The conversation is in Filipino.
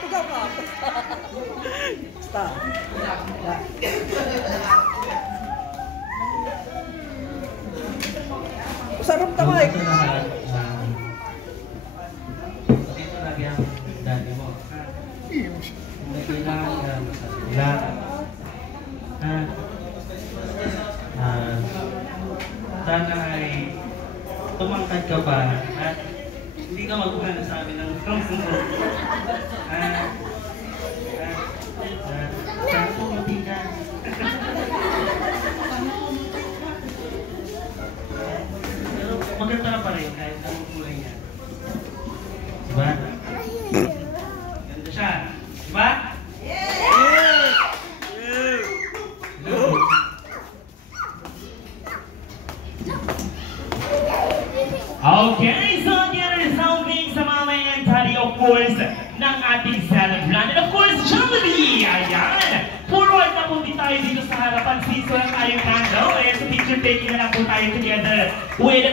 Tugaw ka. Basta. Usarap tamay. Dito lagi ang daddy mo. Hindi kailangan sana ay tumangkad ka pa at hindi ka magpapala sa amin ng sana pumuti ka. Pero maganda pa rin kahit anong kulay niya. Diba? Ganda siya. Diba? Okay, so again, resounding sa mga may entry, of course, ng ating celebrant. And of course, Jamali! Ayan! Forward na po tayo dito sa harapan since walang tayong candle. Ayan, so picture taking na lang po tayo together with the